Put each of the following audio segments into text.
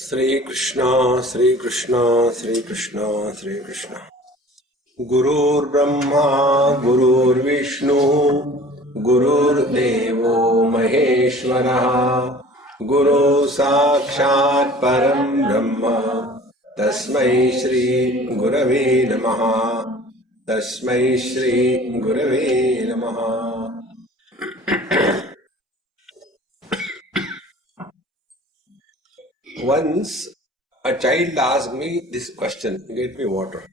Sri Krishna, Sri Krishna, Sri Krishna, Sri Krishna. Gurur Brahma, Gurur Vishnu, Gurur Devo Maheshwara, Guru Sakshat Param Brahma, Tasmai Shri Gurave Namaha, Tasmai Shri Gurave Namaha. Once a child asked me this question, get me water.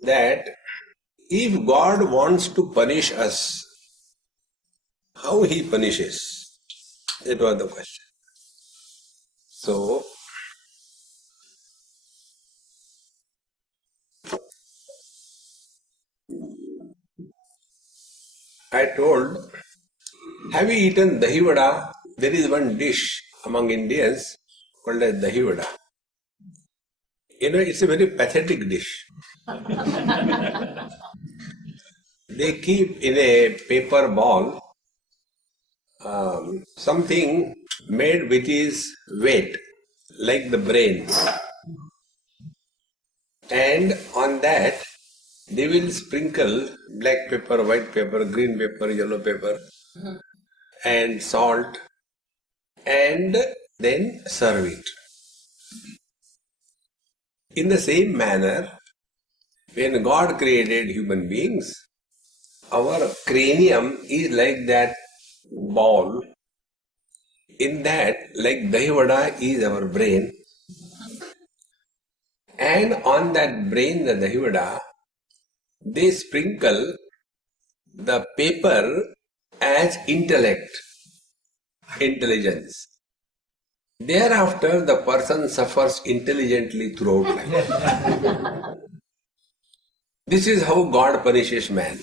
That if God wants to punish us, how He punishes? That was the question. So, I told, have you eaten dahi vada? There is one dish among Indians called as dahi vada. You know, it's a very pathetic dish. They keep in a paper ball something made which is wet, like the brain. And on that, they will sprinkle black pepper, white pepper, green pepper, yellow pepper, and salt, and then serve it. In the same manner, when God created human beings, our cranium is like that ball. In that, like dahi vada is our brain, and on that brain, the dahi vada, they sprinkle the paper as intellect, intelligence. Thereafter, the person suffers intelligently throughout life. This is how God punishes man.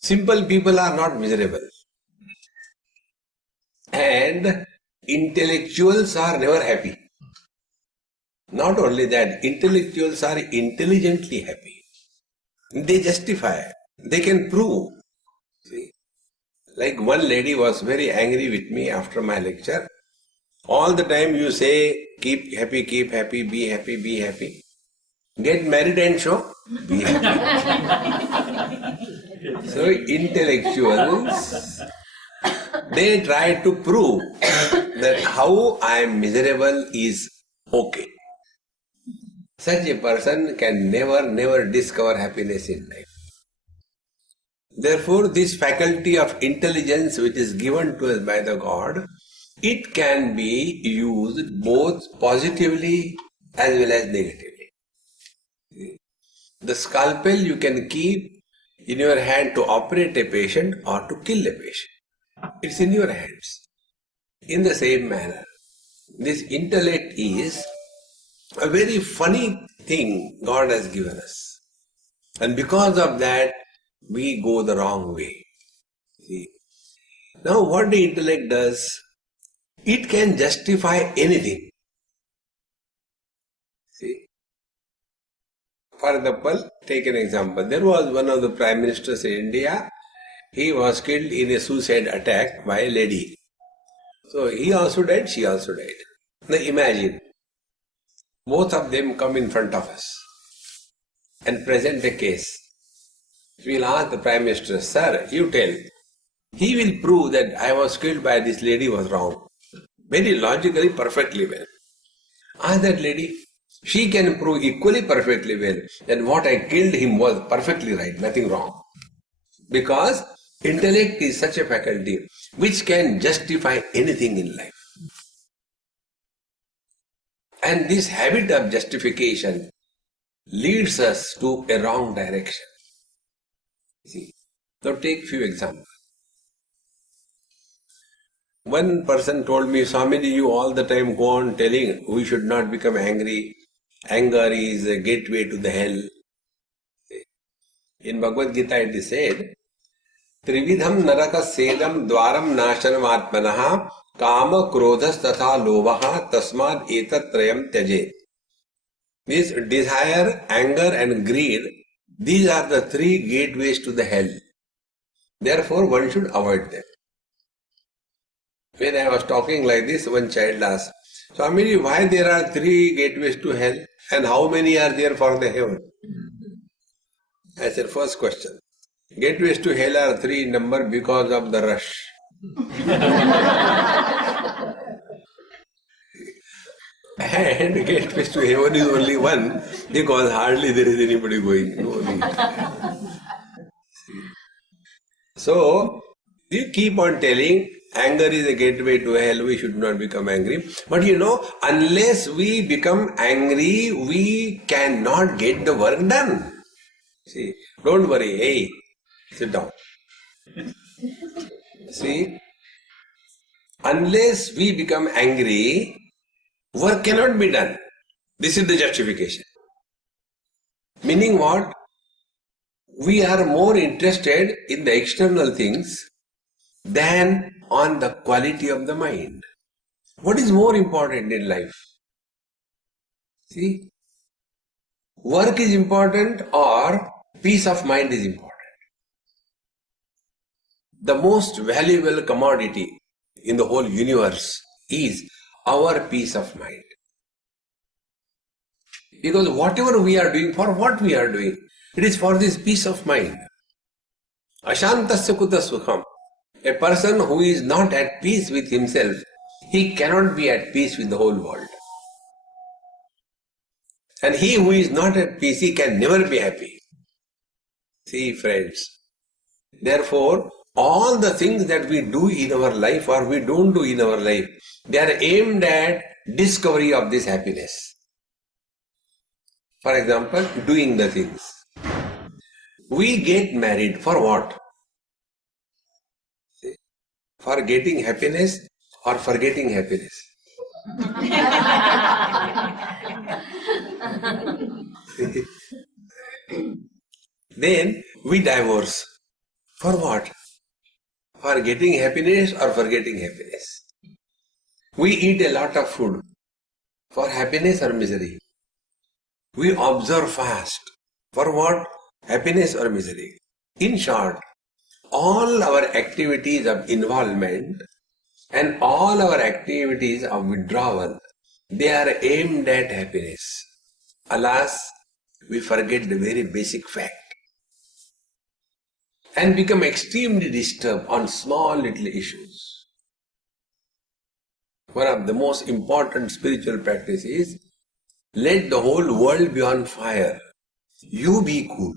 Simple people are not miserable. And intellectuals are never happy. Not only that, intellectuals are intelligently happy. They justify, they can prove. See? Like one lady was very angry with me after my lecture. All the time you say, keep happy, be happy, be happy. Get married and show, be happy. So intellectuals, they try to prove that how I am miserable is okay. Such a person can never discover happiness in life. Therefore, this faculty of intelligence which is given to us by the God, it can be used both positively as well as negatively. The scalpel you can keep in your hand to operate a patient or to kill a patient. It's in your hands. In the same manner, this intellect is a very funny thing God has given us. And because of that, we go the wrong way. See? Now what the intellect does, it can justify anything. See? For example, take an example. There was one of the Prime Ministers in India. He was killed in a suicide attack by a lady. So he also died, she also died. Now imagine, both of them come in front of us and present a case. We will ask the Prime Minister, sir, you tell. He will prove that I was killed by this lady was wrong. Very logically, perfectly well. Ask that lady. She can prove equally perfectly well that what I killed him was perfectly right, nothing wrong. Because intellect is such a faculty which can justify anything in life. And this habit of justification leads us to a wrong direction. See, now take few examples. One person told me, Swamiji, you all the time go on telling we should not become angry. Anger is a gateway to the hell. In Bhagavad Gita it is said, Trividham naraka sedam dwaram nashanam atmanaha kama krodhas tatha lovaha tasmad etat trayam tyajet. This desire, anger and greed, these are the three gateways to the hell. Therefore, one should avoid them. When I was talking like this, one child asked, Swami, why there are 3 gateways to hell and how many are there for the heaven? I said, first question. Gateways to hell are 3 in number because of the rush. And gateways to heaven is only 1 because hardly there is anybody going. No need. So, you keep on telling anger is a gateway to hell, we should not become angry. But unless we become angry, we cannot get the work done. See, don't worry, hey, sit down. See, unless we become angry, work cannot be done. This is the justification. Meaning what? We are more interested in the external things than on the quality of the mind. What is more important in life? See, work is important or peace of mind is important. The most valuable commodity in the whole universe is our peace of mind. Because whatever we are doing, for what we are doing, it is for this peace of mind. Ashantasya kuta sukham. A person who is not at peace with himself, he cannot be at peace with the whole world. And he who is not at peace, he can never be happy. See, friends. Therefore, all the things that we do in our life or we don't do in our life, they are aimed at discovery of this happiness. For example, doing the things. We get married for what? For getting happiness or for getting happiness? Then we divorce. For what? For getting happiness or for getting happiness? We eat a lot of food. For happiness or misery? We observe fast. For what? Happiness or misery? In short, all our activities of involvement and all our activities of withdrawal, they are aimed at happiness. Alas, we forget the very basic fact and become extremely disturbed on small little issues. One of the most important spiritual practices is let the whole world be on fire. You be cool.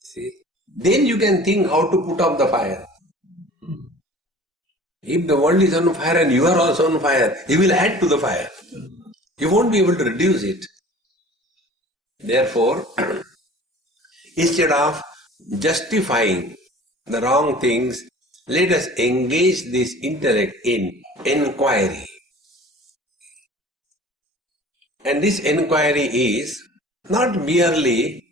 See? Then you can think how to put out the fire. If the world is on fire and you are also on fire, you will add to the fire. You won't be able to reduce it. Therefore, instead of justifying the wrong things, let us engage this intellect in inquiry. And this inquiry is not merely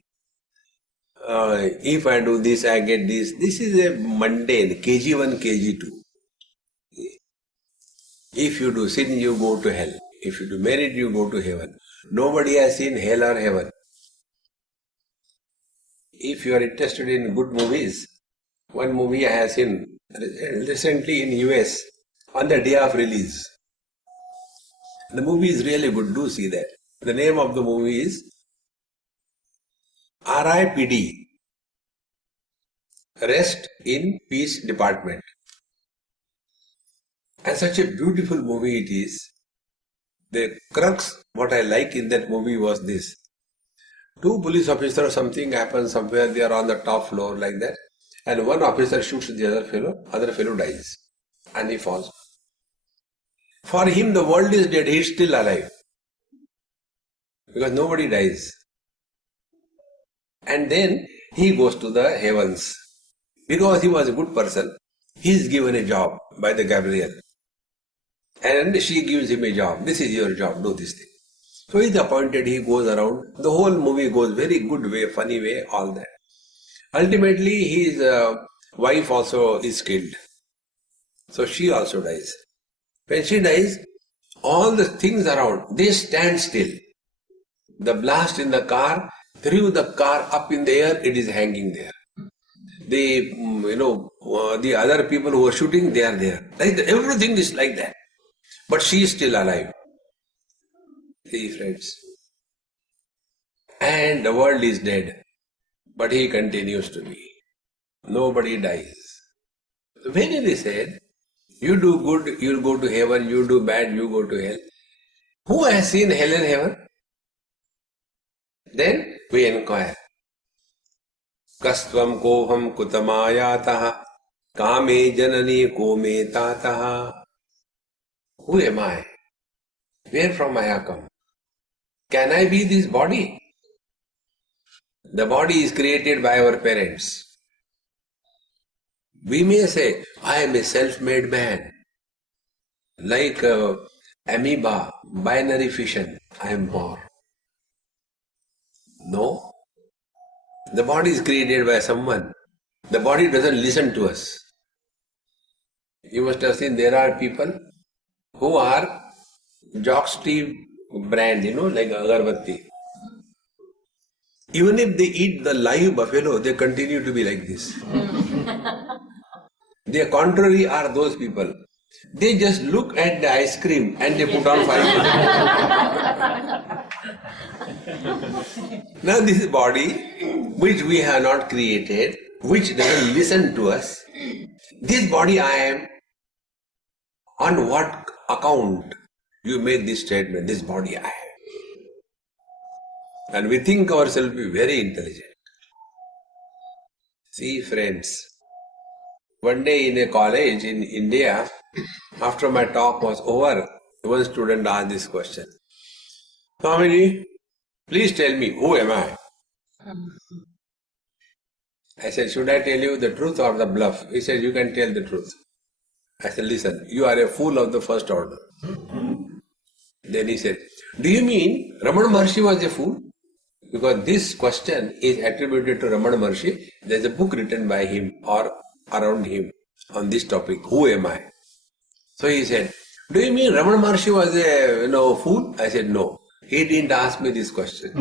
if I do this, I get this. This is a mundane, KG1, KG2. If you do sin, you go to hell. If you do merit, you go to heaven. Nobody has seen hell or heaven. If you are interested in good movies, one movie I have seen recently in US on the day of release. The movie is really good, do see that. The name of the movie is RIPD, Rest in Peace Department. And such a beautiful movie it is. The crux, what I like in that movie was this. 2 police officers, something happens somewhere, they are on the top floor like that. And one officer shoots the other fellow dies. And he falls. For him the world is dead, he is still alive. Because nobody dies. And then he goes to the heavens. Because he was a good person, he is given a job by the Gabriel. And she gives him a job. This is your job, do this thing. So he is appointed, he goes around. The whole movie goes very good way, funny way, all that. Ultimately, his wife also is killed. So she also dies. When she dies, all the things around, they stand still. The blast in the car threw the car up in the air, it is hanging there. The other people who are shooting, they are there. Like that, everything is like that. But she is still alive. See, friends. And the world is dead. But he continues to be. Nobody dies. When it is said, you do good, you go to heaven, you do bad, you go to hell. Who has seen hell and heaven? Then we inquire. Kastvam koham kutamayataha kame janani kome tataha. Who am I? Where from I have come? Can I be this body? The body is created by our parents. We may say, I am a self-made man. Like amoeba, binary fission, I am born. No. The body is created by someone. The body doesn't listen to us. You must have seen there are people who are Jocksteve brand, like agarbatti. Even if they eat the live buffalo, they continue to be like this. The contrary are those people. They just look at the ice cream and they put on 5. Now this body, which we have not created, which doesn't listen to us, this body I am, on what account you made this statement, this body I am? And we think ourselves to be very intelligent. See, friends, one day in a college in India, after my talk was over, one student asked this question. Swamiji, please tell me, who am I? I said, should I tell you the truth or the bluff? He said, you can tell the truth. I said, listen, you are a fool of the first order. Then he said, do you mean Ramana Maharshi was a fool? Because this question is attributed to Ramana Maharshi. There is a book written by him or around him on this topic, who am I? So he said, do you mean Ramana Maharshi was a fool? I said, no. He didn't ask me this question.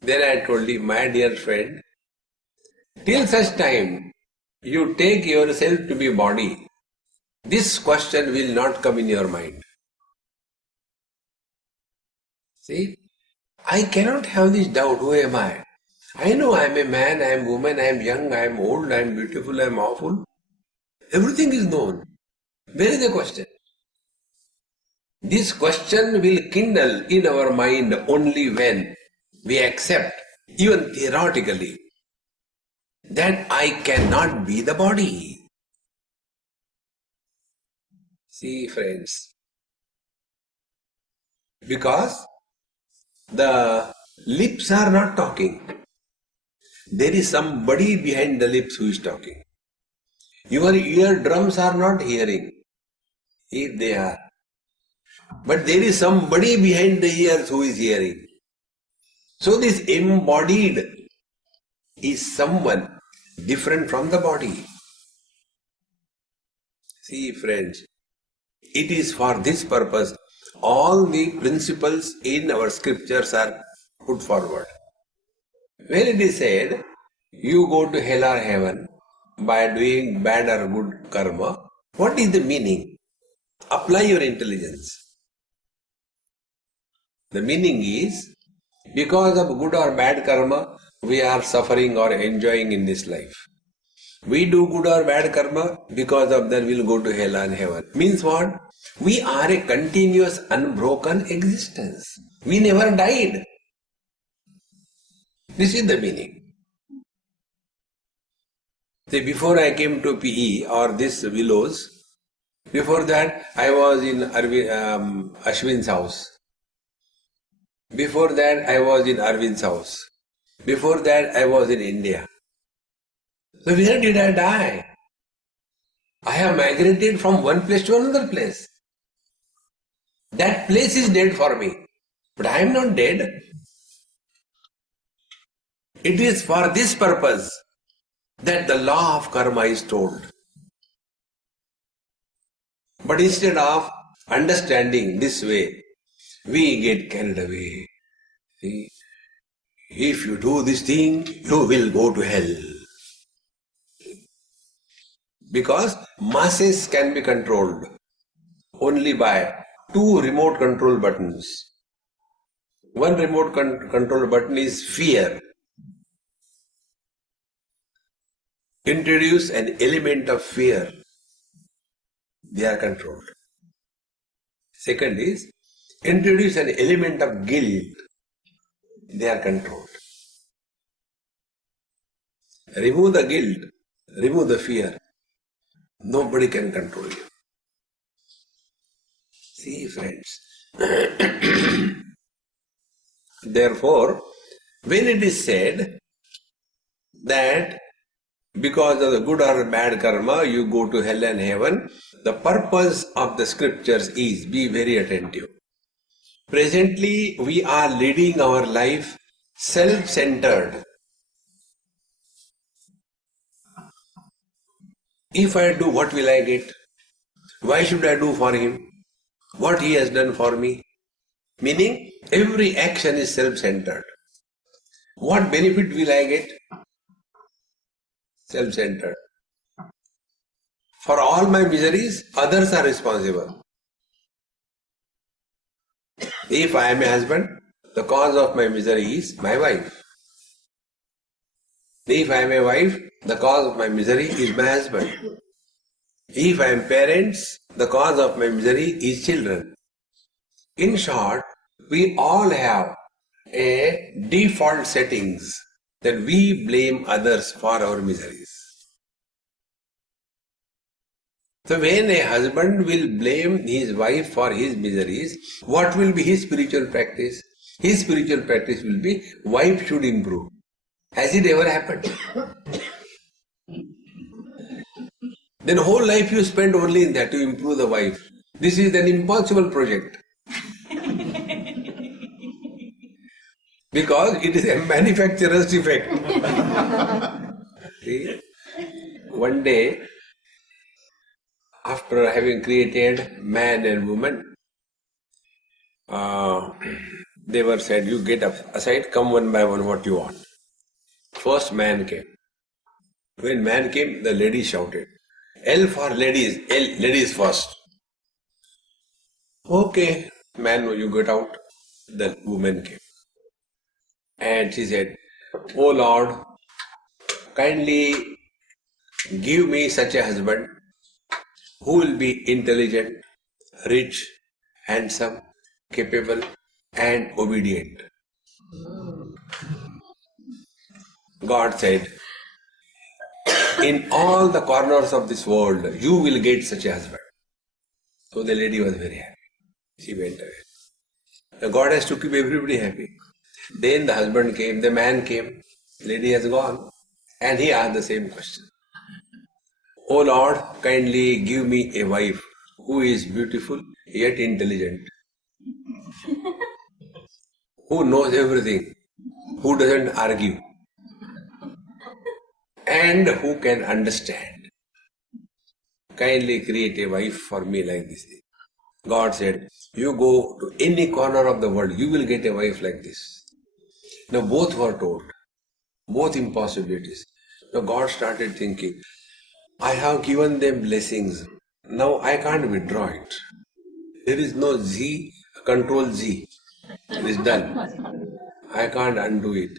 Then I told him, my dear friend, till such time you take yourself to be body, this question will not come in your mind. See, I cannot have this doubt, who am I? I know I am a man, I am woman, I am young, I am old, I am beautiful, I am awful. Everything is known. Where is the question? This question will kindle in our mind only when we accept, even theoretically, that I cannot be the body. See, friends, because the lips are not talking. There is somebody behind the lips who is talking. Your eardrums are not hearing, if they are. But there is somebody behind the ears who is hearing. So this embodied is someone different from the body. See, friends, it is for this purpose all the principles in our scriptures are put forward. When it is said, you go to hell or heaven by doing bad or good karma, what is the meaning? Apply your intelligence. The meaning is, because of good or bad karma, we are suffering or enjoying in this life. We do good or bad karma, because of that we will go to hell and heaven. Means what? We are a continuous unbroken existence. We never died. This is the meaning. See, before I came to PE or this Willows, before that I was in Ashwin's house. Before that I was in Arvind's house. Before that I was in India. So where did I die? I have migrated from one place to another place. That place is dead for me. But I am not dead. It is for this purpose that the law of karma is told. But instead of understanding this way, we get carried away. See? If you do this thing, you will go to hell. Because masses can be controlled only by two remote control buttons. One remote control button is fear. Introduce an element of fear. They are controlled. Second is, introduce an element of guilt. They are controlled. Remove the guilt, remove the fear. Nobody can control you. See, friends. Therefore, when it is said that because of the good or bad karma, you go to hell and heaven, the purpose of the scriptures is, be very attentive. Presently, we are leading our life self-centered. If I do, what will I get? Why should I do for him? What he has done for me? Meaning, every action is self-centered. What benefit will I get? Self-centered. For all my miseries, others are responsible. If I am a husband, the cause of my misery is my wife. If I am a wife, the cause of my misery is my husband. If I am parents, the cause of my misery is children. In short, we all have a default settings that we blame others for our miseries. So when a husband will blame his wife for his miseries, what will be his spiritual practice? His spiritual practice will be, wife should improve. Has it ever happened? Then whole life you spend only in that, to improve the wife. This is an impossible project. Because it is a manufacturer's defect. See? One day, after having created man and woman, they were said, you get up aside, come one by one what you want. First man came. When man came, the lady shouted, L for ladies, L, ladies first. Okay, man, you get out. The woman came. And she said, Oh Lord, kindly give me such a husband who will be intelligent, rich, handsome, capable, and obedient. God said, in all the corners of this world, you will get such a husband. So the lady was very happy. She went away. The God has to keep everybody happy. Then the husband came, the man came, lady has gone, and he asked the same question. Oh Lord, kindly give me a wife who is beautiful yet intelligent, who knows everything, who doesn't argue, and who can understand. Kindly create a wife for me like this. God said, you go to any corner of the world, you will get a wife like this. Now both were told, both impossibilities. Now God started thinking, I have given them blessings. Now I can't withdraw it. There is no Z, control Z. It is done. I can't undo it.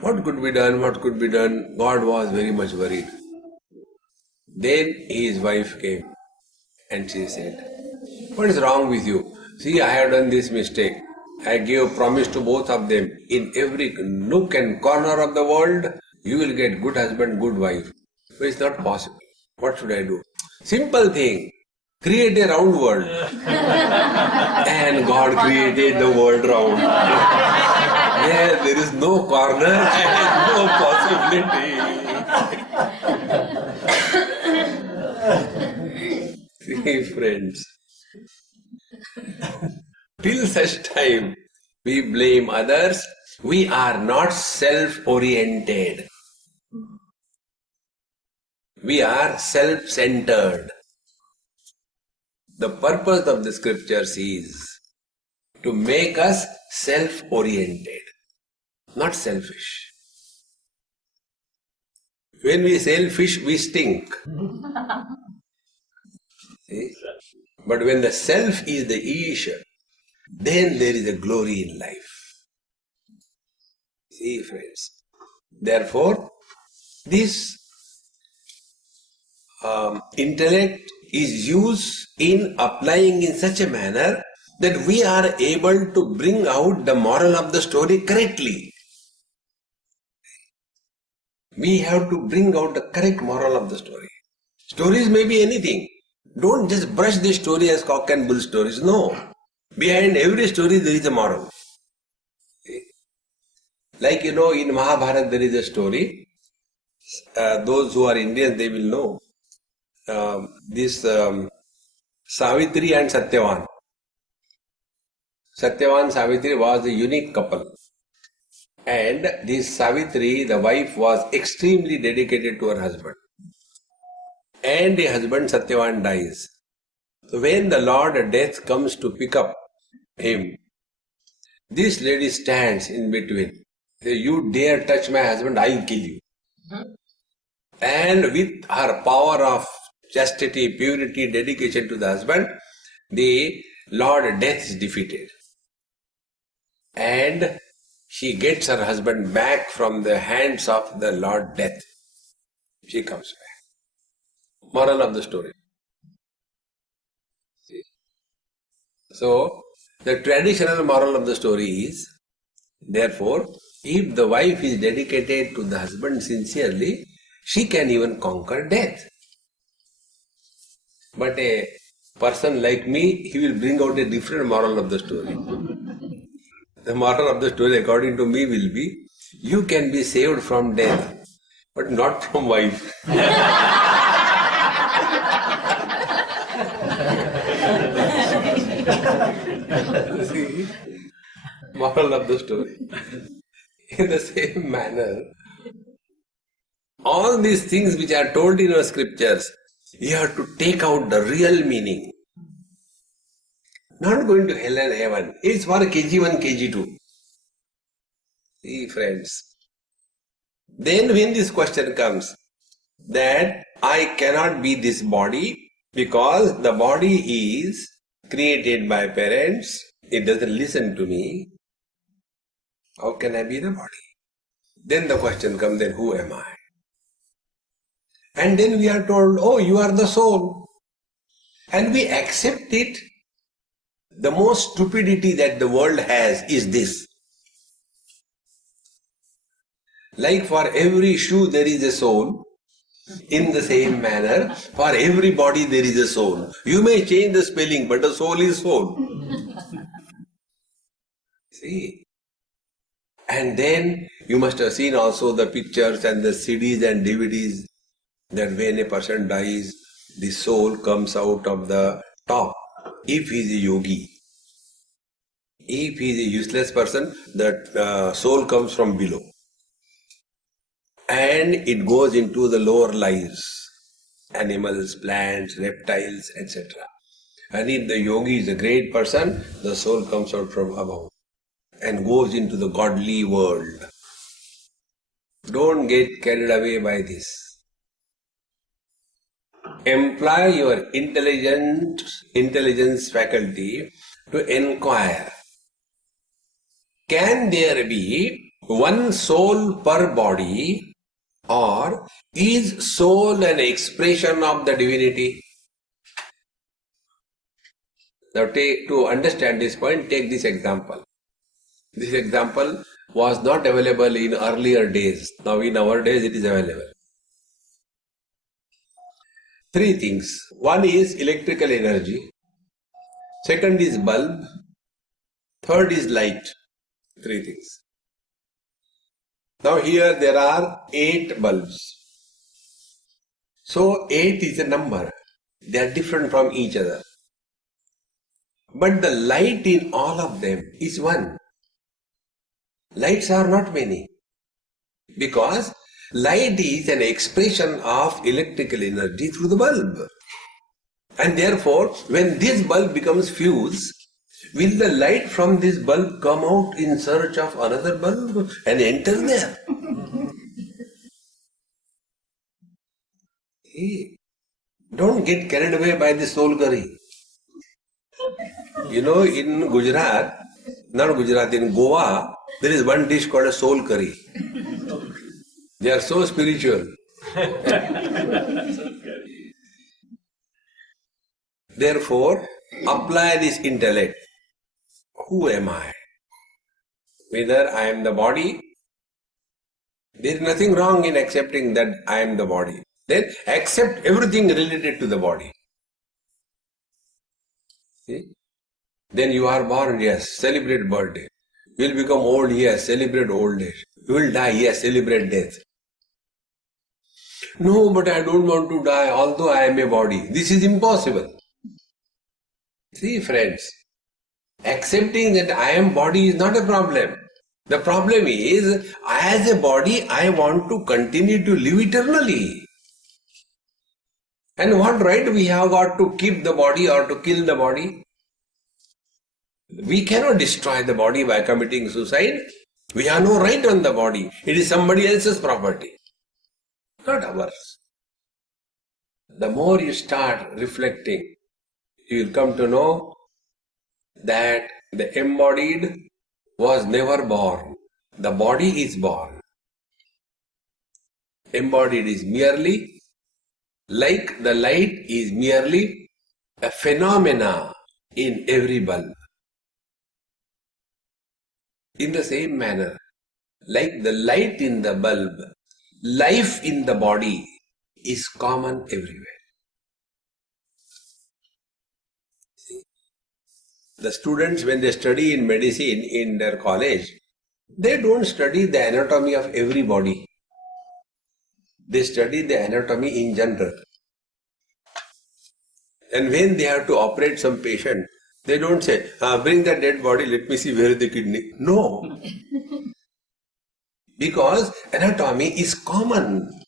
What could be done? What could be done? God was very much worried. Then his wife came and she said, what is wrong with you? See, I have done this mistake. I gave promise to both of them. In every nook and corner of the world, you will get good husband, good wife. But it's not possible. What should I do? Simple thing. Create a round world. And God created the world round. There is no corner and no possibility. See, friends. Till such time we blame others, we are not self-oriented. We are self-centered. The purpose of the scriptures is to make us self-oriented, not selfish. When we selfish, we stink. See? But when the self is the issue, then there is a glory in life. See, friends. Therefore, this intellect is used in applying in such a manner that we are able to bring out the moral of the story correctly. We have to bring out the correct moral of the story. Stories may be anything. Don't just brush the story as cock and bull stories. No. Behind every story there is a moral. Like in Mahabharata there is a story. Those who are Indians, they will know. This Savitri and Satyavan. Satyavan Savitri was a unique couple. And this Savitri, the wife, was extremely dedicated to her husband. And the husband Satyavan dies. So when the Lord Death comes to pick up him, this lady stands in between. Says, "You dare touch my husband, I will kill you." And with her power of chastity, purity, dedication to the husband, the Lord Death is defeated. And she gets her husband back from the hands of the Lord Death. She comes back. Moral of the story. So, the traditional moral of the story is, therefore, if the wife is dedicated to the husband sincerely, she can even conquer death. But a person like me, he will bring out a different moral of the story. The moral of the story, according to me, will be, you can be saved from death, but not from wife. See? Moral of the story. In the same manner, all these things which are told in our scriptures, you have to take out the real meaning. Not going to hell and heaven. It's for KG1, KG2. See, friends. Then when this question comes, that I cannot be this body because the body is created by parents, it doesn't listen to me. How can I be the body? Then the question comes, then who am I? And then we are told, oh, you are the soul. And we accept it. The most stupidity that the world has is this. Like for every shoe there is a soul, in the same manner, for every body there is a soul. You may change the spelling, but the soul is soul. See? And then you must have seen also the pictures and the CDs and DVDs that when a person dies, the soul comes out of the top. If he is a yogi. If he is a useless person, the soul comes from below. And it goes into the lower lives. Animals, plants, reptiles, etc. And if the yogi is a great person, the soul comes out from above and goes into the godly world. Don't get carried away by this. Employ your intelligence faculty to inquire. Can there be one soul per body, or is soul an expression of the divinity? Now to understand this point, take this example. This example was not available in earlier days. Now in our days it is available. Three things. One is electrical energy. Second is bulb. Third is light. Three things. Now here there are 8 bulbs. So 8 is a number. They are different from each other. But the light in all of them is one. Lights are not many. Because light is an expression of electrical energy through the bulb. And therefore, when this bulb becomes fused, will the light from this bulb come out in search of another bulb and enter there? Hey, don't get carried away by the soul curry. You know, in Gujarat, not Gujarat, in Goa, there is one dish called a soul curry. They are so spiritual. Therefore, apply this intellect. Who am I? Whether I am the body, there is nothing wrong in accepting that I am the body. Then accept everything related to the body. See? Then you are born, yes, celebrate birthday. You will become old, yes, celebrate old age. You will die, yes, celebrate death. No, but I don't want to die, although I am a body. This is impossible. See, friends, accepting that I am body is not a problem. The problem is, as a body, I want to continue to live eternally. And what right we have got to keep the body or to kill the body? We cannot destroy the body by committing suicide. We have no right on the body. It is somebody else's property, not ours. The more you start reflecting, you will come to know that the embodied was never born. The body is born. Embodied is merely like the light is merely a phenomena in every bulb. In the same manner, like the light in the bulb, life in the body is common everywhere. See? The students, when they study in medicine in their college, they don't study the anatomy of every body. They study the anatomy in general. And when they have to operate some patient, they don't say, bring the dead body, let me see where is the kidney. No. Because anatomy is common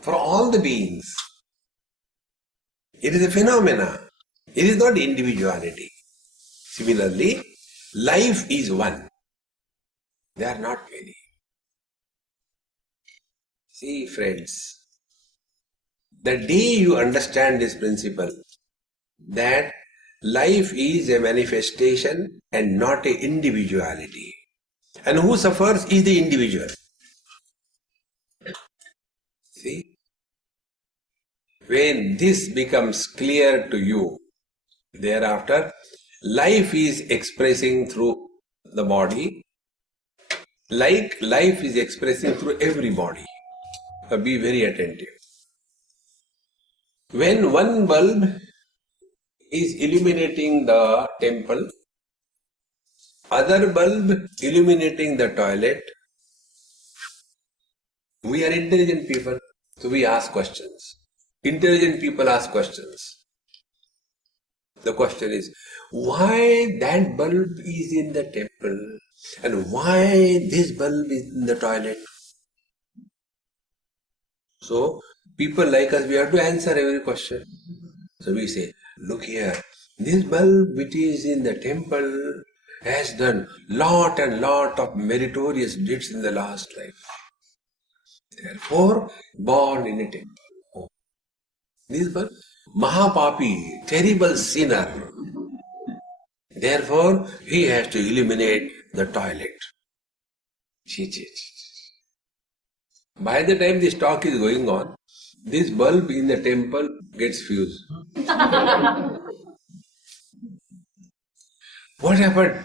for all the beings. It is a phenomena. It is not individuality. Similarly, life is one. They are not many. See, friends, the day you understand this principle, that life is a manifestation and not an individuality. And who suffers is the individual. See? When this becomes clear to you, thereafter, life is expressing through the body, like life is expressing through every body. Be very attentive. When one bulb is illuminating the temple, other bulb illuminating the toilet, we are intelligent people, so we ask questions. Intelligent people ask questions. The question is, why that bulb is in the temple and why this bulb is in the toilet? So, people like us, we have to answer every question. So we say, look here, this bulb which is in the temple has done lot and lot of meritorious deeds in the last life. Therefore, born in a temple. Oh. This bulb, Mahapapi, terrible sinner. Therefore, he has to illuminate the toilet. By the time this talk is going on, this bulb in the temple gets fused. What happened?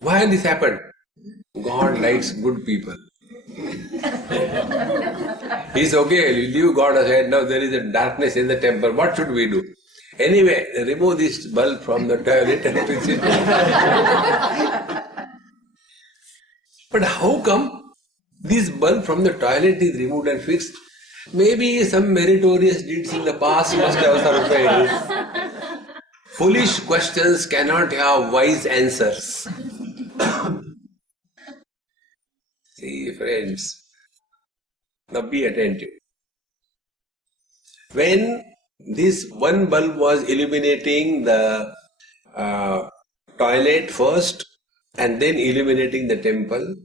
Why this happened? God likes good people. He's okay, you leave God aside, now there is a darkness in the temple, what should we do? Anyway, remove this bulb from the toilet and fix it. But how come this bulb from the toilet is removed and fixed? Maybe some meritorious deeds in the past must have surfaced. Foolish questions cannot have wise answers. See, friends, now be attentive. When This one bulb was illuminating the toilet first and then illuminating the temple.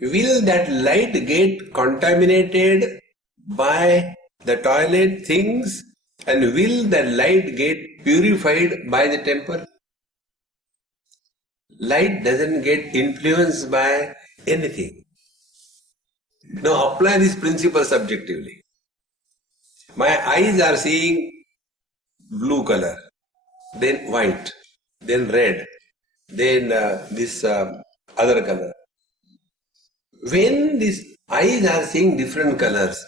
Will that light get contaminated by the toilet things, and will the light get purified by the temple? Light doesn't get influenced by anything. Now apply this principle subjectively. My eyes are seeing blue color, then white, then red, then this other color. When these eyes are seeing different colors,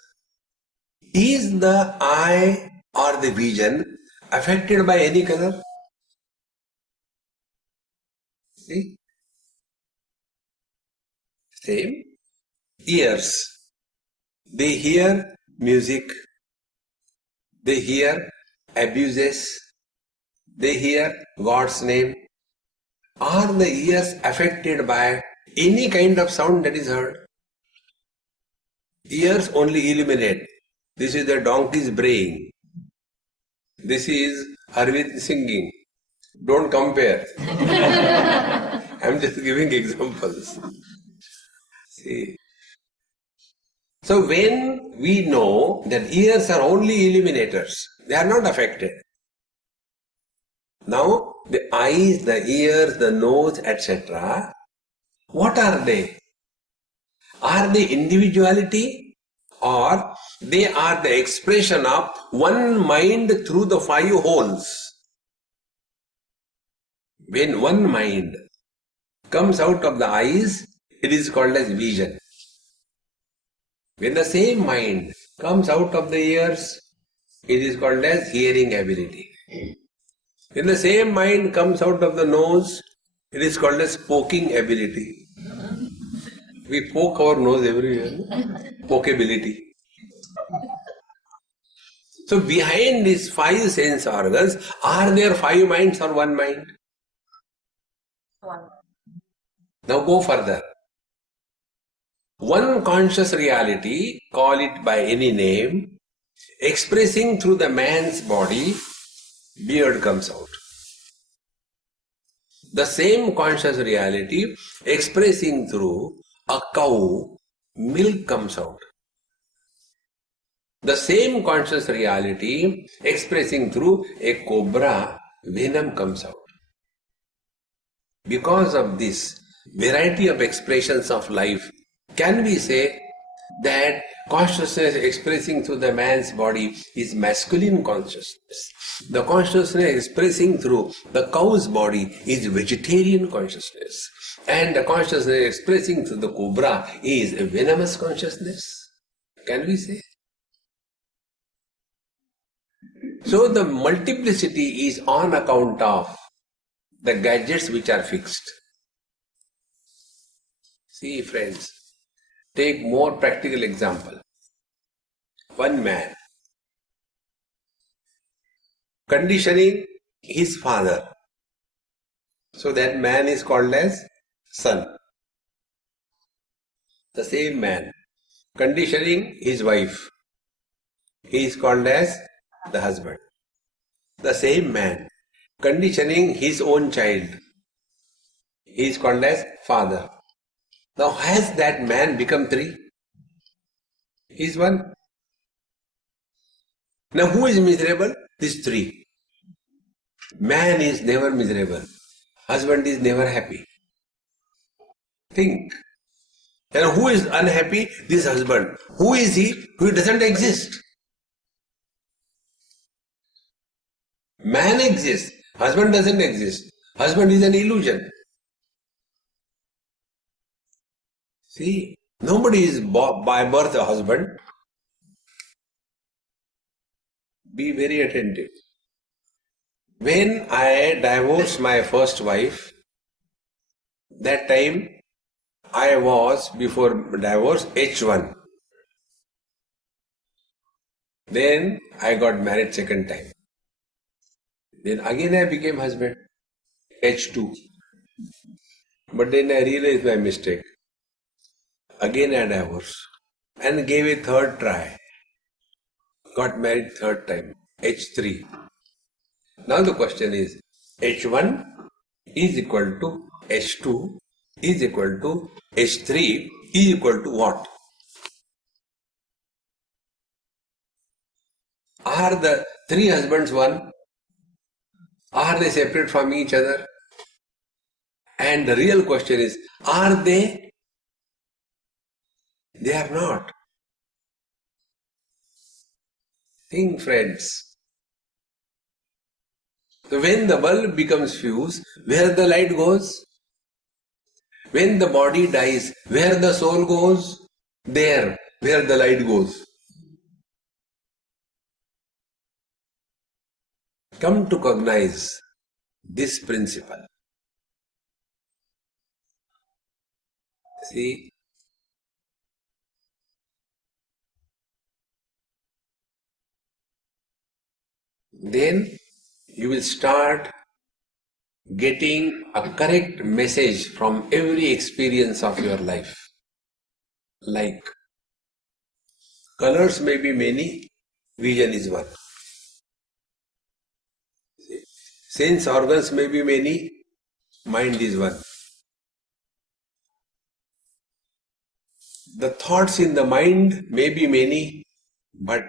is the eye or the vision affected by any color? See? Same. Ears. They hear music. They hear abuses. They hear God's name. Are the ears affected by any kind of sound that is heard? Ears only illuminate. This is the donkey's braying. This is Arvind singing. Don't compare. I'm just giving examples. See. So when we know that ears are only illuminators, they are not affected. Now the eyes, the ears, the nose, etc., what are they? Are they individuality, or they are the expression of one mind through the five holes? When one mind comes out of the eyes, it is called as vision. When the same mind comes out of the ears, it is called as hearing ability. When the same mind comes out of the nose, it is called as poking ability. We poke our nose everywhere. Pokeability. So behind these five sense organs, are there five minds or one mind? One. Now go further. One conscious reality, call it by any name, expressing through the man's body, beard comes out. The same conscious reality expressing through a cow, milk comes out. The same conscious reality expressing through a cobra, venom comes out. Because of this variety of expressions of life, can we say that consciousness expressing through the man's body is masculine consciousness? The consciousness expressing through the cow's body is vegetarian consciousness. And the consciousness expressing through the cobra is a venomous consciousness. Can we say? So the multiplicity is on account of the gadgets which are fixed. See friends, take more practical example. One man conditioning his father. So that man is called as son. The same man conditioning his wife. He is called as the husband. The same man conditioning his own child. He is called as father. Now has that man become three? He is one. Now who is miserable? These three. Man is never miserable. Husband is never happy. Think. And who is unhappy? This husband. Who is he? Who doesn't exist. Man exists. Husband doesn't exist. Husband is an illusion. See, nobody is by birth a husband. Be very attentive. When I divorced my first wife, that time I was, before divorce, H1. Then I got married second time. Then again I became husband, H2. But then I realized my mistake. Again I divorced and gave a third try. Got married third time. H3. Now the question is, H1 is equal to H2 is equal to H3 is equal to what? Are the three husbands one? Are they separate from each other? And the real question is, are they? They are not. Think, friends. So when the bulb becomes fused, where the light goes? When the body dies, where the soul goes? There, where the light goes. Come to cognize this principle. See, then you will start getting a correct message from every experience of your life. Like, colors may be many, vision is one. Sense organs may be many, mind is one. The thoughts in the mind may be many, but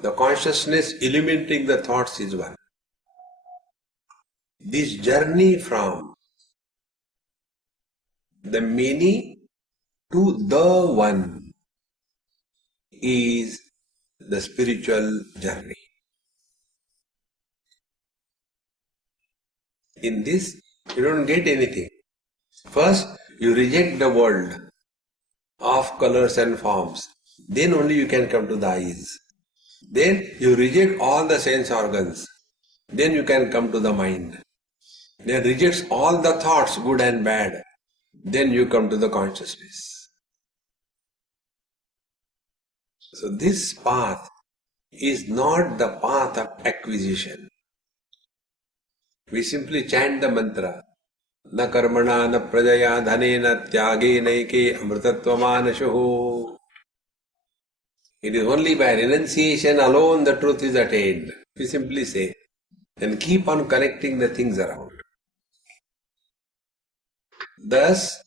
the consciousness illuminating the thoughts is one. This journey from the many to the one is the spiritual journey. In this, you don't get anything. First, you reject the world of colors and forms. Then only you can come to the eyes. Then you reject all the sense organs. Then you can come to the mind. Then rejects all the thoughts, good and bad. Then you come to the consciousness. So this path is not the path of acquisition. We simply chant the mantra. Na karmana na prajaya dhanena tyage naike amritatvamanshuhu. It is only by renunciation alone the truth is attained. We simply say, and keep on connecting the things around. Thus,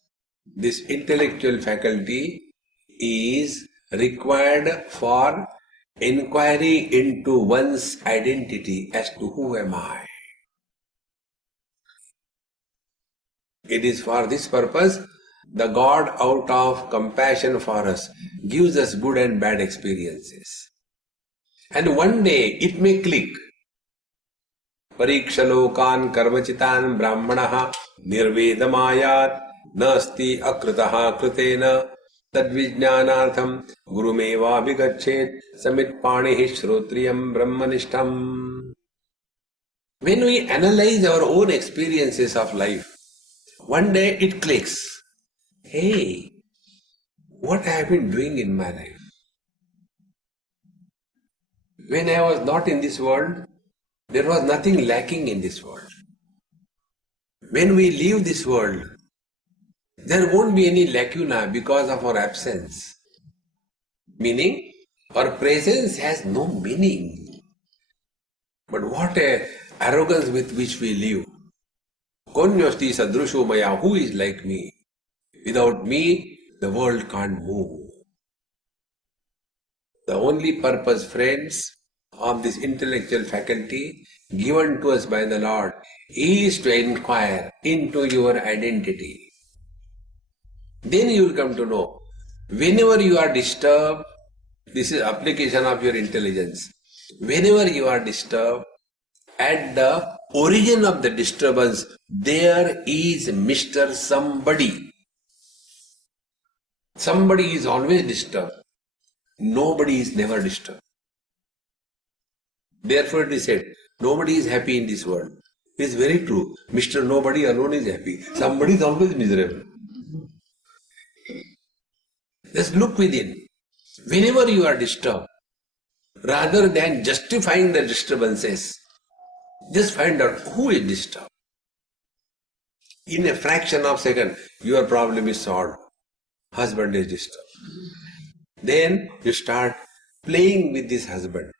this intellectual faculty is required for inquiry into one's identity as to who am I. It is for this purpose the God, out of compassion for us, gives us good and bad experiences. And one day it may click. Parikshalokan karmachitan brahmanaha nirvedamayat nasti akritaha kritena tadvijnanartham gurumeva vigachet samit panihi shrotriyam brahmanishtam. When we analyze our own experiences of life, one day it clicks. Hey, what I have been doing in my life? When I was not in this world, there was nothing lacking in this world. When we leave this world, there won't be any lacuna because of our absence. Meaning, our presence has no meaning. But what a arrogance with which we live. Konyosti sadrusho maya, who is like me? Without me, the world can't move. The only purpose, friends, of this intellectual faculty given to us by the Lord is to inquire into your identity. Then you will come to know, whenever you are disturbed, this is application of your intelligence. Whenever you are disturbed, at the origin of the disturbance, there is Mr. Somebody. Somebody is always disturbed. Nobody is never disturbed. Therefore it is said, nobody is happy in this world. It is very true. Mr. Nobody alone is happy. Somebody is always miserable. Just look within. Whenever you are disturbed, rather than justifying the disturbances, just find out who is disturbed. In a fraction of a second, your problem is solved. Husband is disturbed. Then you start playing with this husband.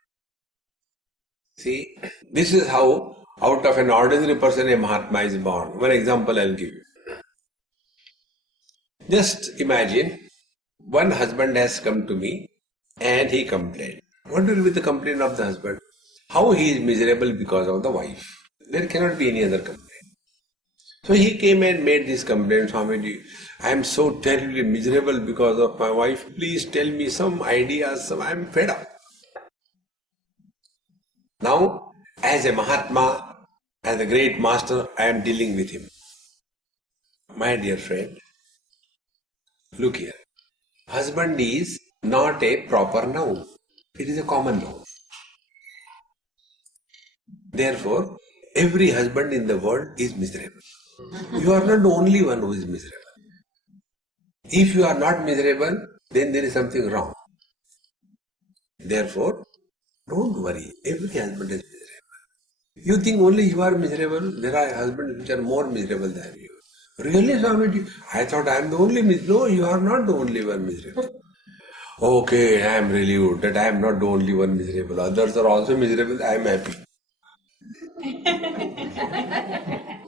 See, this is how out of an ordinary person a Mahatma is born. One example I'll give you. Just imagine one husband has come to me and he complained. What will be the complaint of the husband? How he is miserable because of the wife. There cannot be any other complaint. So he came and made this complaint, Swamiji, I am so terribly miserable because of my wife. Please tell me some ideas. I am fed up. Now, as a Mahatma, as a great master, I am dealing with him. My dear friend, look here. Husband is not a proper noun. It is a common noun. Therefore, every husband in the world is miserable. You are not the only one who is miserable. If you are not miserable, then there is something wrong. Therefore, don't worry. Every husband is miserable. You think only you are miserable? There are husbands which are more miserable than you. Really, Swamiji? I thought I am the only miserable. No, you are not the only one miserable. Okay, I am really good that I am not the only one miserable. Others are also miserable. I am happy.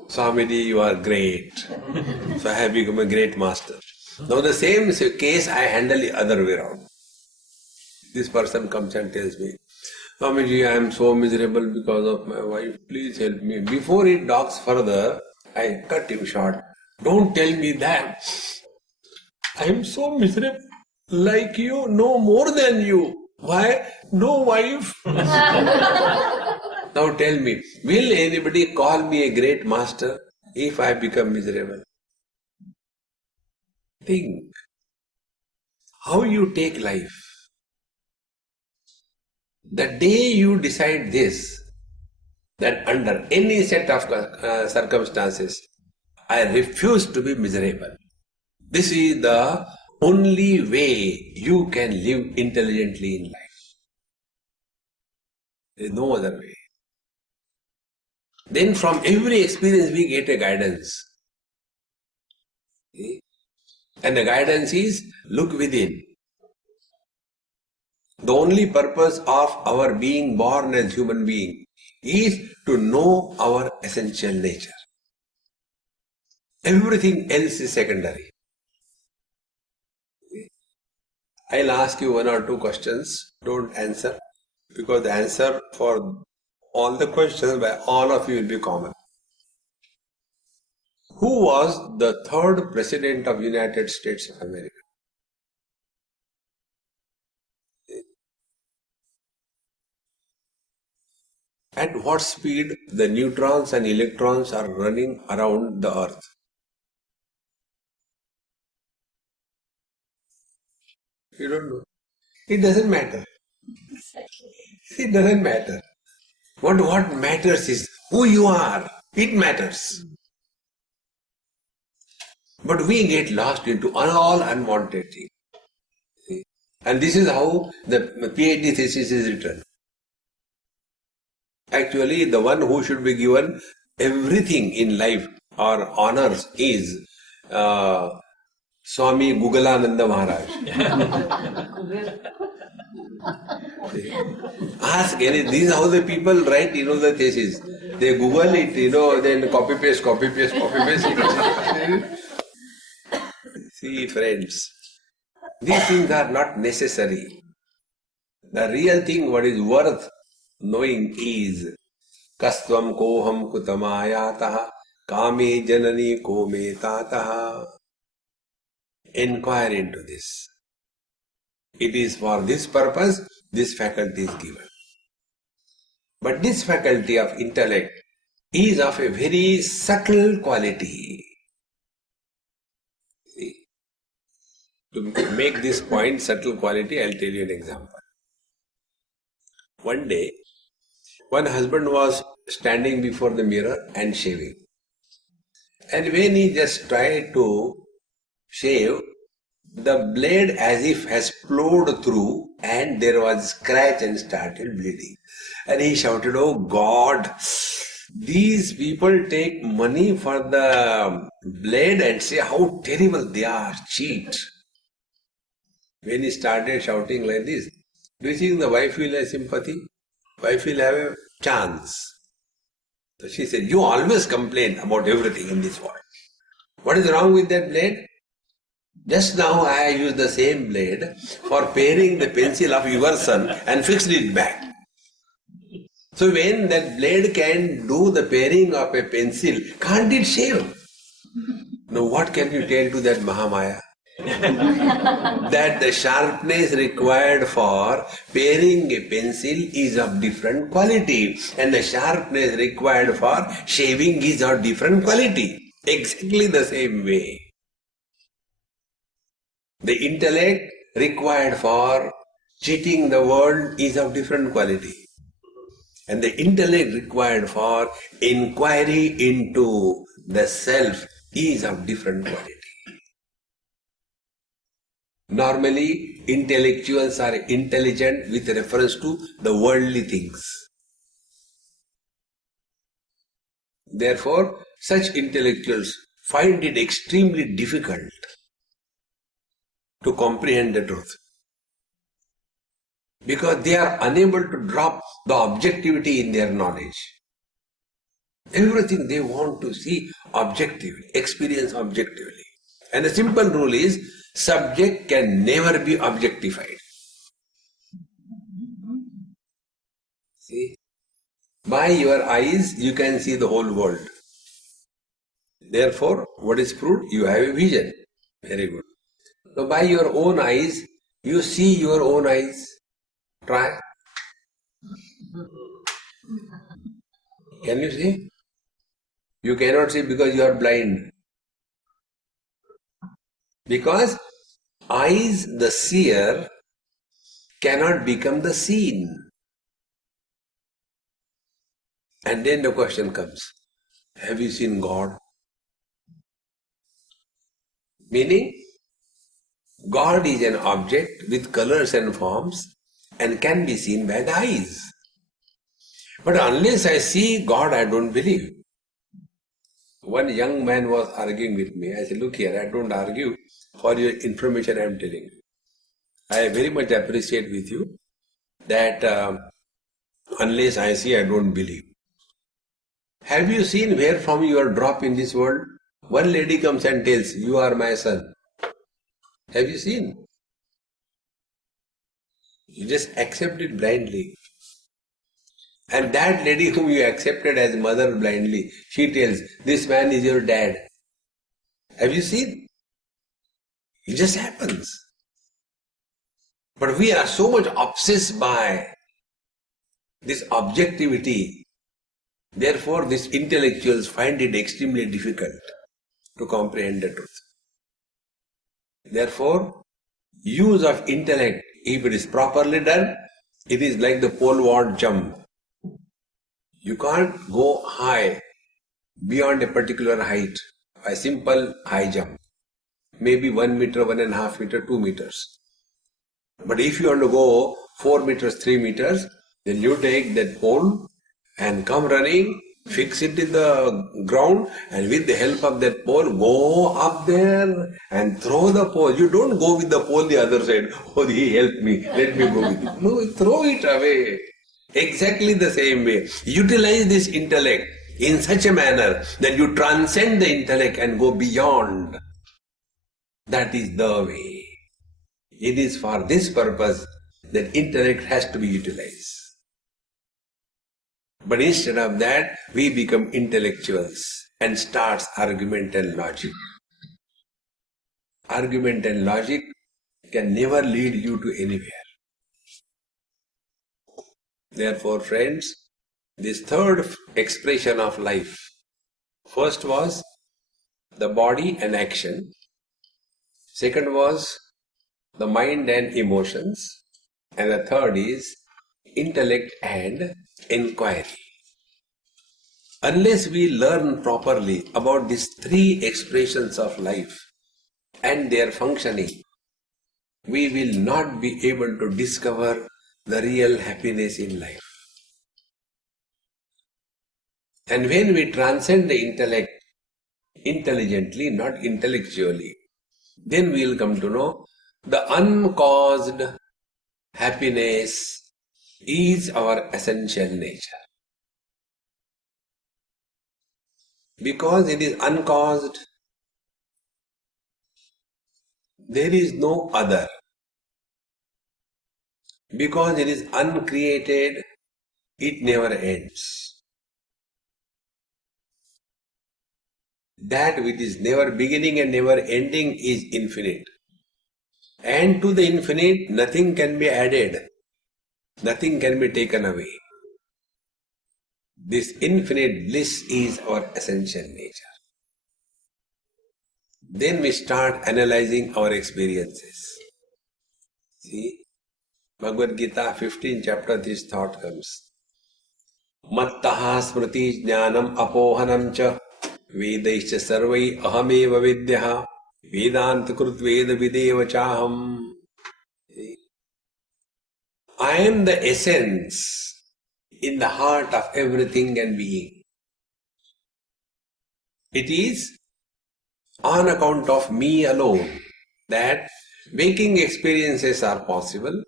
Swamiji, you are great. So I have become a great master. Now the same case I handle the other way around. This person comes and tells me, Swamiji, I am so miserable because of my wife. Please help me. Before he talks further, I cut him short. Don't tell me that. I am so miserable. Like you, no more than you. Why? No wife. Now tell me, will anybody call me a great master if I become miserable? Think how you take life. The day you decide this, that under any set of circumstances, I refuse to be miserable. This is the only way you can live intelligently in life. There is no other way. Then from every experience we get a guidance. See? And the guidance is, look within. The only purpose of our being born as human being is to know our essential nature. Everything else is secondary. I'll ask you one or two questions. Don't answer, because the answer for all the questions by all of you will be common. Who was the third president of United States of America? At what speed the neutrons and electrons are running around the earth? You don't know. It doesn't matter. It doesn't matter. What matters is who you are. It matters. But we get lost into all unwanted things. See? And this is how the PhD thesis is written. Actually, the one who should be given everything in life or honors is Swami Gugalananda Maharaj. Ask any, this is how the people write, the thesis. They Google it, then copy paste. See, friends, these things are not necessary. The real thing, what is worth knowing is Kastvam koham kutamayataha kame janani kome tataha. Inquire into this. It is for this purpose this faculty is given. But this faculty of intellect is of a very subtle quality. See, to make this point subtle quality, I'll tell you an example. One day, one husband was standing before the mirror and shaving. And when he just tried to shave, the blade as if has plowed through and there was scratch and started bleeding. And he shouted, "Oh God, these people take money for the blade and say how terrible they are, cheat." When he started shouting like this, do you think the wife will have sympathy? Wife will have a chance. So she said, you always complain about everything in this world. What is wrong with that blade? Just now I used the same blade for paring the pencil of your son and fixed it back. So when that blade can do the paring of a pencil, can't it shave? Now what can you tell to that Mahamaya? That the sharpness required for paring a pencil is of different quality and the sharpness required for shaving is of different quality. Exactly the same way. The intellect required for cheating the world is of different quality. And the intellect required for inquiry into the self is of different quality. Normally, intellectuals are intelligent with reference to the worldly things. Therefore, such intellectuals find it extremely difficult to comprehend the truth. Because they are unable to drop the objectivity in their knowledge. Everything they want to see objectively, experience objectively. And the simple rule is, subject can never be objectified. See, by your eyes you can see the whole world. Therefore, what is proved? You have a vision. Very good. So by your own eyes, you see your own eyes. Try. Can you see? You cannot see because you are blind. Because eyes, the seer, cannot become the seen. And then the question comes, have you seen God? Meaning, God is an object with colors and forms and can be seen by the eyes. But unless I see God, I don't believe. One young man was arguing with me. I said, look here, I don't argue. For your information, I am telling you. I very much appreciate with you that unless I see, I don't believe. Have you seen where from you are dropped in this world? One lady comes and tells, you are my son. Have you seen? You just accept it blindly. And that lady whom you accepted as mother blindly, she tells, this man is your dad. Have you seen? It just happens. But we are so much obsessed by this objectivity. Therefore, these intellectuals find it extremely difficult to comprehend the truth. Therefore, use of intellect, if it is properly done, it is like the pole vault jump. You can't go high beyond a particular height by simple high jump. Maybe 1 meter, 1.5 meter, 2 meters. But if you want to go 4 meters, 3 meters, then you take that pole and come running, fix it in the ground, and with the help of that pole, go up there and throw the pole. You don't go with the pole the other side. Oh, he helped me, let me go with it. No, throw it away. Exactly the same way. Utilize this intellect in such a manner that you transcend the intellect and go beyond. That is the way. It is for this purpose that intellect has to be utilized. But instead of that, we become intellectuals and starts argument and logic. Argument and logic can never lead you to anywhere. Therefore, friends, this third expression of life, first was the body and action. Second was the mind and emotions. And the third is intellect and inquiry. Unless we learn properly about these three expressions of life and their functioning, we will not be able to discover the real happiness in life. And when we transcend the intellect intelligently, not intellectually, then we will come to know the uncaused happiness is our essential nature. Because it is uncaused, there is no other. Because it is uncreated, it never ends. That which is never beginning and never ending is infinite. And to the infinite, nothing can be added. Nothing can be taken away. This infinite bliss is our essential nature. Then we start analyzing our experiences. See, Bhagavad Gita 15 chapter, this thought comes. Mattaha smriti jnanam apohanam cha vedaischa sarvai ahameva vidyaha vedanta krut veda videva chaham. I am the essence in the heart of everything and being. It is on account of me alone that waking experiences are possible,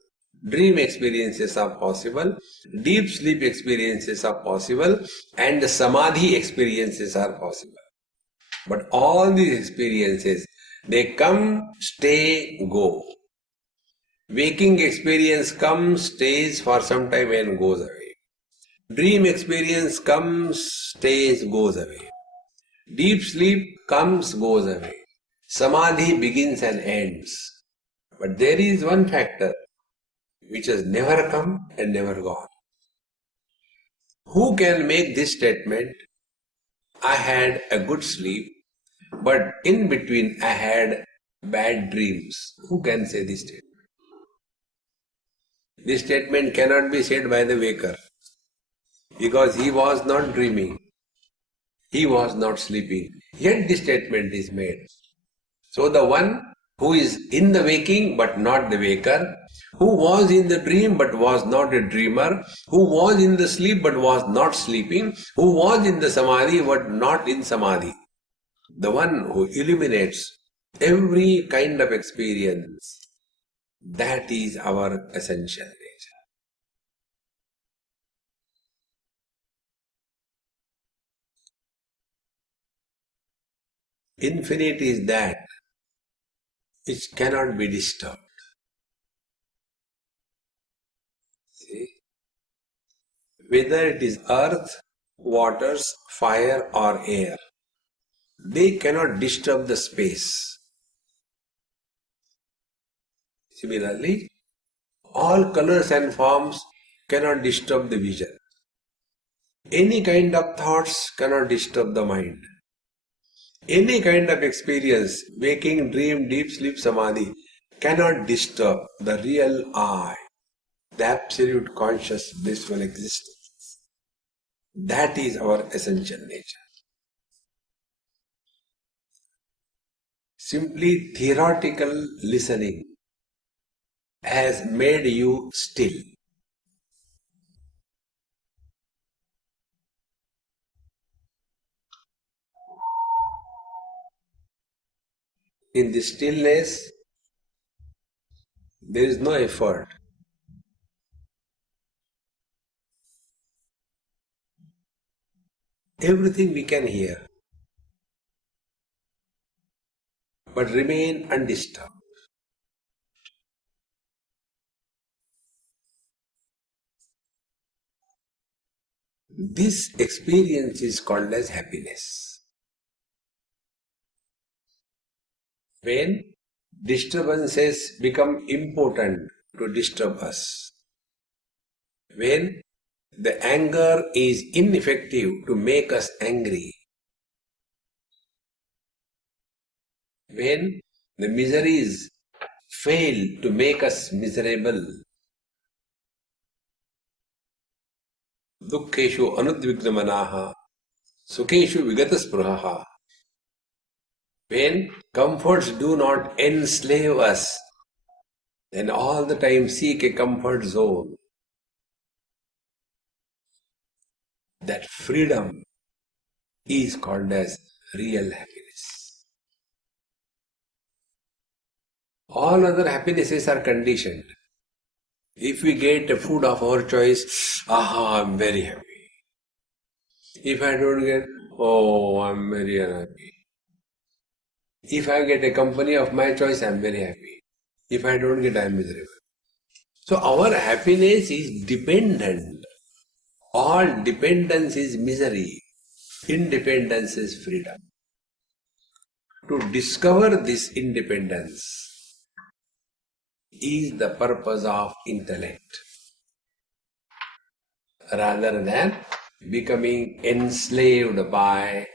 dream experiences are possible, deep sleep experiences are possible, and samadhi experiences are possible. But all these experiences, they come, stay, go. Waking experience comes, stays for some time and goes away. Dream experience comes, stays, goes away. Deep sleep comes, goes away. Samadhi begins and ends. But there is one factor which has never come and never gone. Who can make this statement? I had a good sleep, but in between I had bad dreams. Who can say this statement? This statement cannot be said by the waker, because he was not dreaming. He was not sleeping. Yet this statement is made. So the one who is in the waking but not the waker, who was in the dream but was not a dreamer, who was in the sleep but was not sleeping, who was in the samadhi but not in samadhi, the one who illuminates every kind of experience, that is our essential nature. Infinite is that which cannot be disturbed. See? Whether it is earth, waters, fire or air, they cannot disturb the space. Similarly, all colors and forms cannot disturb the vision. Any kind of thoughts cannot disturb the mind. Any kind of experience, waking, dream, deep sleep, samadhi, cannot disturb the real I, the absolute conscious blissful existence. That is our essential nature. Simply theoretical listening has made you still. In the stillness, there is no effort. Everything we can hear, but remain undisturbed. This experience is called as happiness. When disturbances become important to disturb us, when the anger is ineffective to make us angry, when the miseries fail to make us miserable, dukkeshu anudvignamanaha, sukeshu vigataspruhaha, when comforts do not enslave us, then all the time seek a comfort zone. That freedom is called as real happiness. All other happinesses are conditioned. If we get a food of our choice, aha, I'm very happy. If I don't get, Oh, I'm very unhappy. If I get a company of my choice, I'm very happy. If I don't get, I'm miserable. So our happiness is dependent. All dependence is misery. Independence is freedom. To discover this independence is the purpose of intellect, rather than becoming enslaved by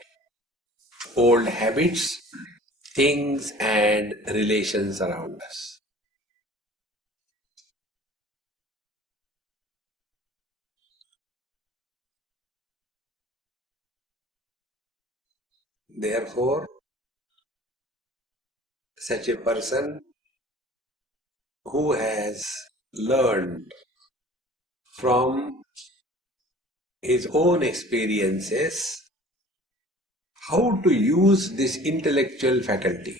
old habits, things and relations around us. Therefore, such a person who has learned from his own experiences how to use this intellectual faculty,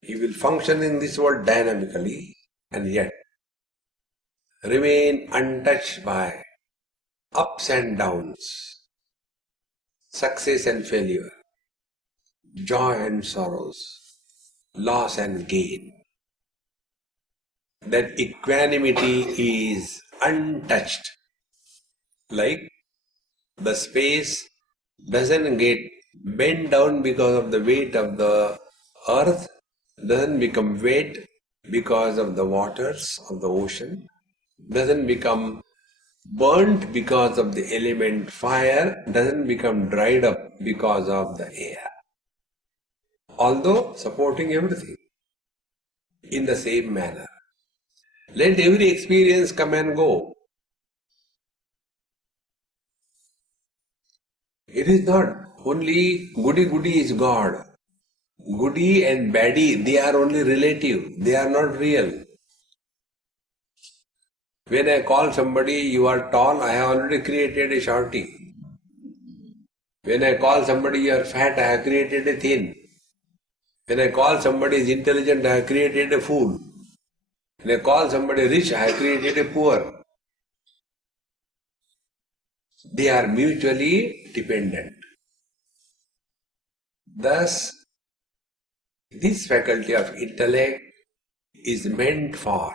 he will function in this world dynamically and yet remain untouched by ups and downs, success and failure, joy and sorrows, loss and gain. That equanimity is untouched. Like the space doesn't get bent down because of the weight of the earth, doesn't become wet because of the waters of the ocean, doesn't become burnt because of the element fire, doesn't become dried up because of the air. Although supporting everything in the same manner. Let every experience come and go. It is not only goody is God. Goody and baddie, they are only relative. They are not real. When I call somebody, you are tall, I have already created a shorty. When I call somebody, you are fat, I have created a thin. When I call somebody is intelligent, I have created a fool. When I call somebody rich, I have created a poor. They are mutually dependent. Thus, this faculty of intellect is meant for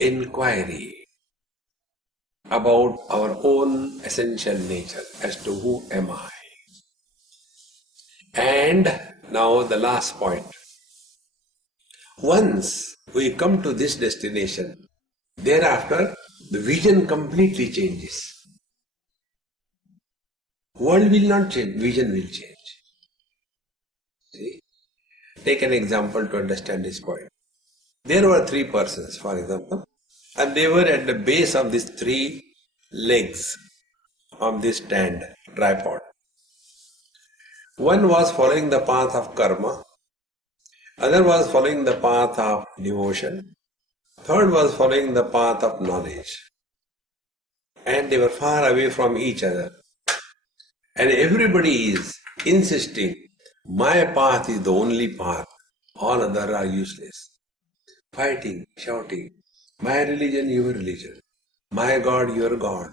inquiry about our own essential nature as to who am I. And now the last point. Once we come to this destination, thereafter the vision completely changes. World will not change, vision will change. See? Take an example to understand this point. There were three persons, for example, and they were at the base of these three legs of this stand, tripod. One was following the path of karma, other was following the path of devotion, third was following the path of knowledge. And they were far away from each other. And everybody is insisting, my path is the only path, all others are useless. Fighting, shouting, my religion, your religion, my God, your God,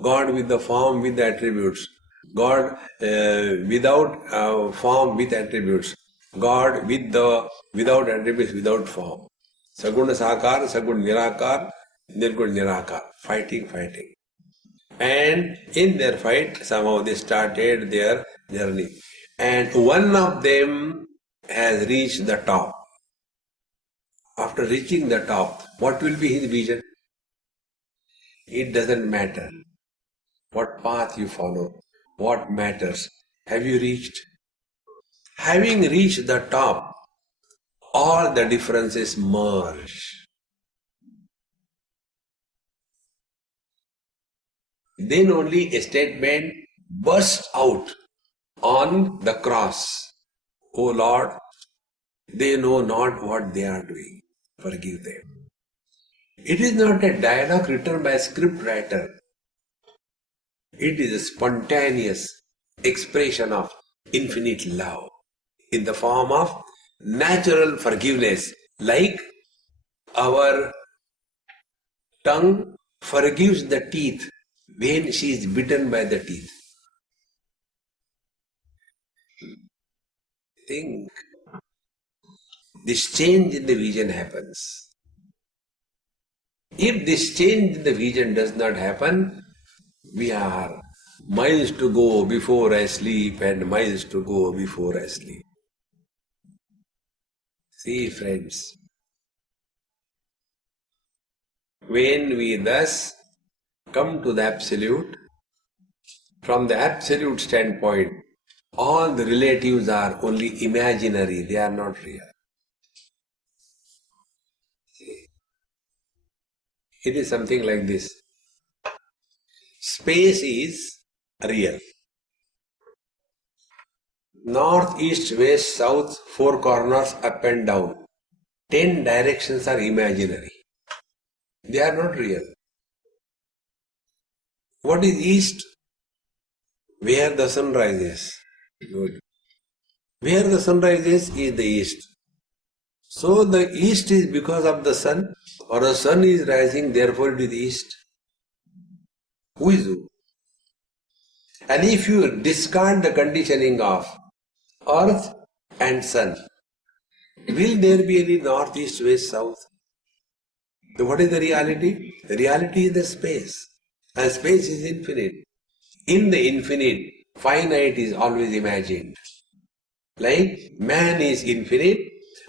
God with the form, with the attributes, God without form, with attributes, God without attributes, without form. Saguna Sakar, Sagun Nirakar, Nirgun Nirakar. Fighting. And in their fight, somehow they started their journey. And one of them has reached the top. After reaching the top, what will be his vision? It doesn't matter what path you follow. What matters? Have you reached? Having reached the top, all the differences merge. Then only a statement bursts out on the cross. O Lord, they know not what they are doing. Forgive them. It is not a dialogue written by a script writer. It is a spontaneous expression of infinite love in the form of natural forgiveness, like our tongue forgives the teeth when she is bitten by the teeth. Think this change in the vision happens. If this change in the vision does not happen, we are miles to go before I sleep and miles to go before I sleep. See, friends, when we thus come to the Absolute, from the Absolute standpoint, all the relatives are only imaginary, they are not real. It is something like this. Space is real. North, east, west, south, four corners, up and down. 10 directions are imaginary. They are not real. What is east? Where the sun rises. Good. Where the sun rises is the east. So the east is because of the sun, or the sun is rising, therefore it is east. Who is who? And if you discard the conditioning of earth and sun, will there be any north, east, west, south? So what is the reality? The reality is the space. And space is infinite. In the infinite, finite is always imagined. Like man is infinite,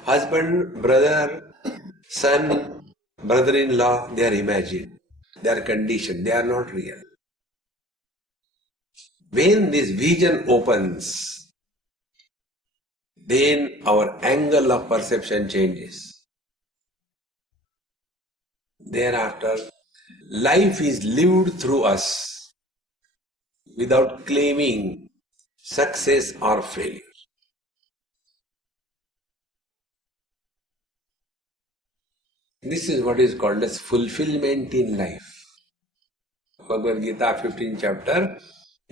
husband, brother, son, brother-in-law, they are imagined. They are conditioned. They are not real. When this vision opens, then our angle of perception changes. Thereafter, life is lived through us without claiming success or failure. This is what is called as fulfillment in life. Bhagavad Gita 15th chapter,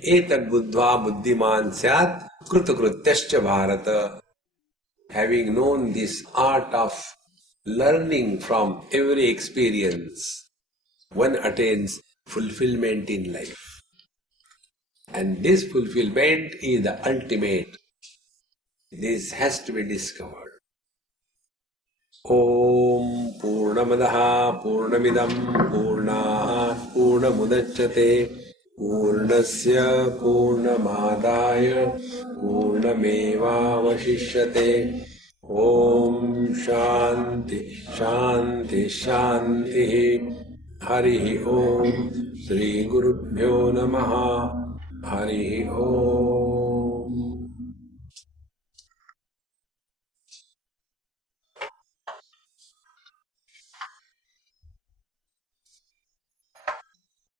Etad buddhva buddhiman syat krutakrutyascha bharata. Having known this art of learning from every experience, one attains fulfillment in life. And this fulfillment is the ultimate. This has to be discovered. Om Purnamadaha Purnamidam Purnat Purnamudachyate Purnasya Purnamadaya Purnamevavashishyate. Om Shanti Shanti Shanti. Hari Om Sri Gurubhyo Namaha. Hari Om.